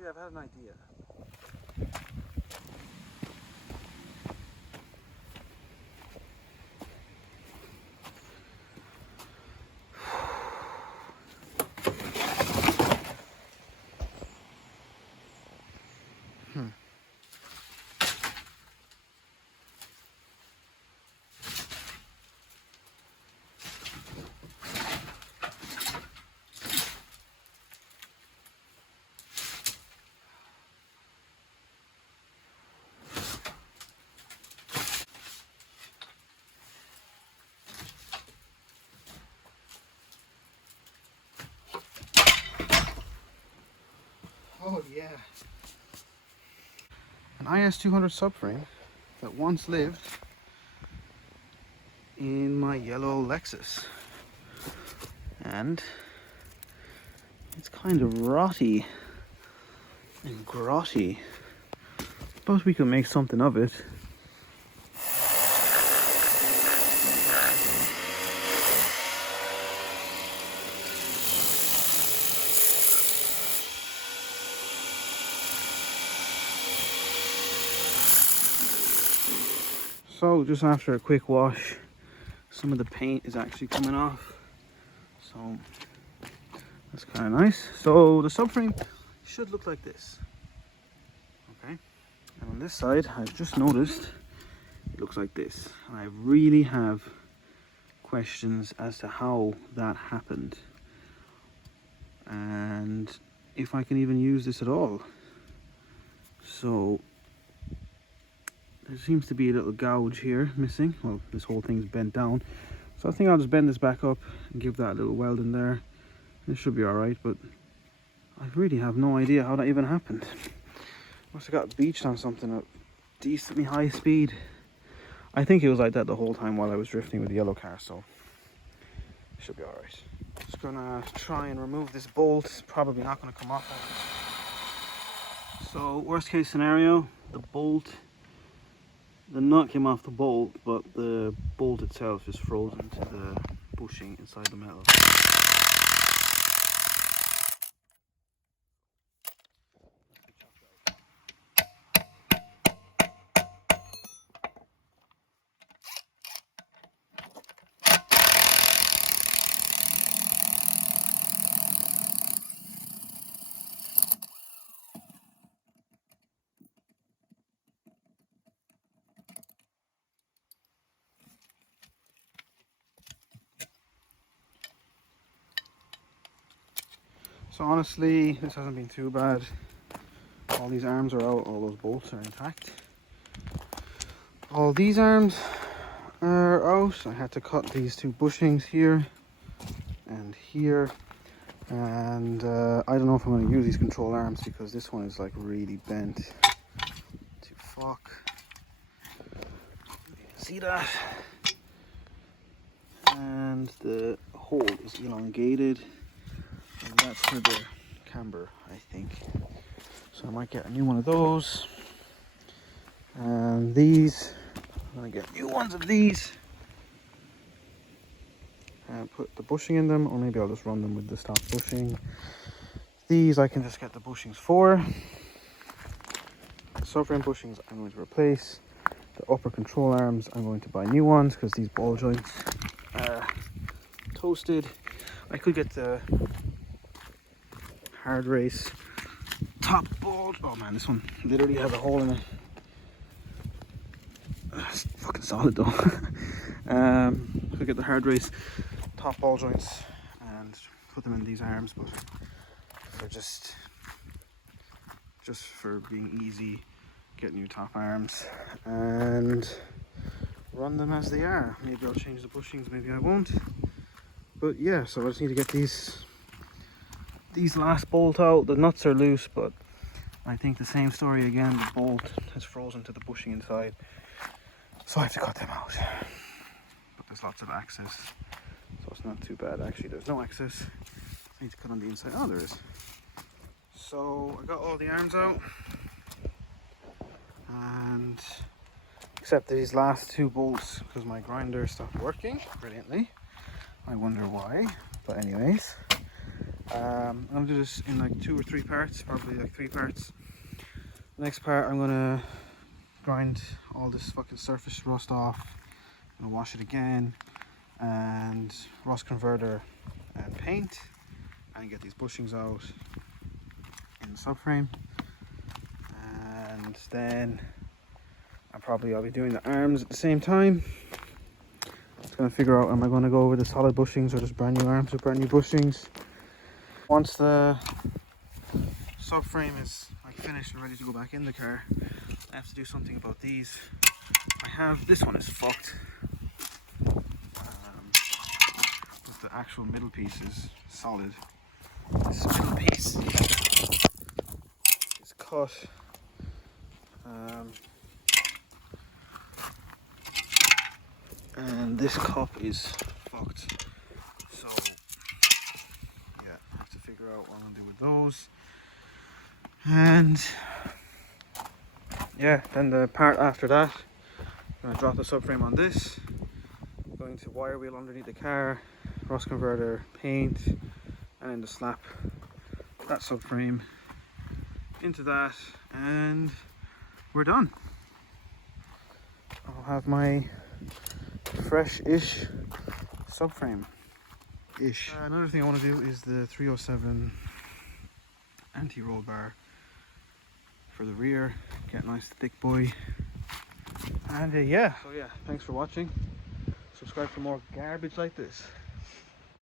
See, I've had an idea. Oh yeah. An IS200 subframe that once lived in my yellow Lexus. And it's kind of rotty and grotty, but we can make something of it. So just after a quick wash, some of the paint is actually coming off, so that's kind of nice. So the subframe should look like this. Okay, and on this side I've just noticed it looks like this, and I really have questions as to how that happened and if I can even use this at all. So there seems to be a little gouge here missing. Well, this whole thing's bent down, so I think I'll just bend this back up and give that a little weld in there. This should be alright, but I really have no idea how that even happened. Must have got beached on something at decently high speed. I think it was like that the whole time while I was drifting with the yellow car, so it should be alright. Just gonna try and remove this bolt. It's probably not gonna come off. So worst case scenario, the nut came off the bolt, but the bolt itself is frozen to the bushing inside the metal. So honestly, this hasn't been too bad. All these arms are out, all those bolts are intact. All these arms are out. I had to cut these two bushings here and here. And I don't know if I'm going to use these control arms because this one is like really bent to fuck. See that? And the hole is elongated. And that's for the camber, I think. So I might get a new one of those. And these, I'm going to get new ones of these. And put the bushing in them, or maybe I'll just run them with the stock bushing. These I can just get the bushings for. The subframe bushings I'm going to replace. The upper control arms I'm going to buy new ones because these ball joints are toasted. I could get the hard race top ball. Oh man, this one literally has a hole in it. It's fucking solid though. I could get the hard race top ball joints and put them in these arms, but for just for being easy, get new top arms and run them as they are. Maybe I'll change the bushings, maybe I won't. But yeah, so I just need to get these last bolt out. The nuts are loose, but I think the same story again. The bolt has frozen to the bushing inside, so I have to cut them out. But there's lots of access, so it's not too bad. Actually, there's no access. I need to cut on the inside. Oh, there is. So I got all the arms out, and except these last two bolts because my grinder stopped working brilliantly. I wonder why, but anyways. I'm going to do this in like 2 or 3 parts, probably like 3 parts. The next part I'm going to grind all this fucking surface rust off. I'm going to wash it again and rust converter and paint and get these bushings out in the subframe. And then I'll be doing the arms at the same time. Just going to figure out, am I going to go over the solid bushings or just brand new arms with brand new bushings. Once the subframe is like finished and ready to go back in the car, I have to do something about these. This one is fucked. But the actual middle piece is solid. This middle piece is cut. And this cup is fucked. So yeah, I have to figure out what I'm gonna do with those. And yeah, then the part after that, I'm gonna drop the subframe on this. I'm going to wire wheel underneath the car, rust converter, paint, and then to slap that subframe into that, and we're done. I'll have my fresh-ish subframe-ish. Another thing I want to do is the 307 anti-roll bar for the rear. Get a nice thick boy. And yeah, so yeah, thanks for watching. Subscribe for more garbage like this.